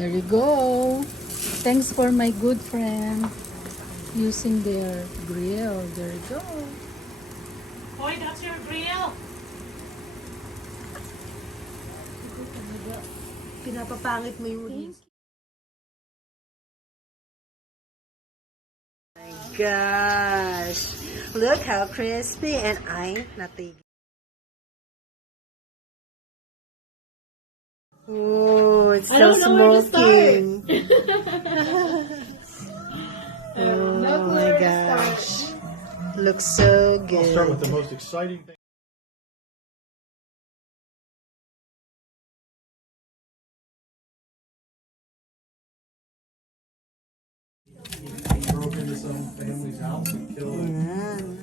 There you go. Thanks for my good friend using their grill. There you go. Boy, that's your grill. Pinapapangit mo yung release. My gosh. Look how crispy and I natigil. Oh, it's so smoking. Oh my gosh. Looks so good. I'll start with the most exciting thing. Broke into some family's house and killed Ayan.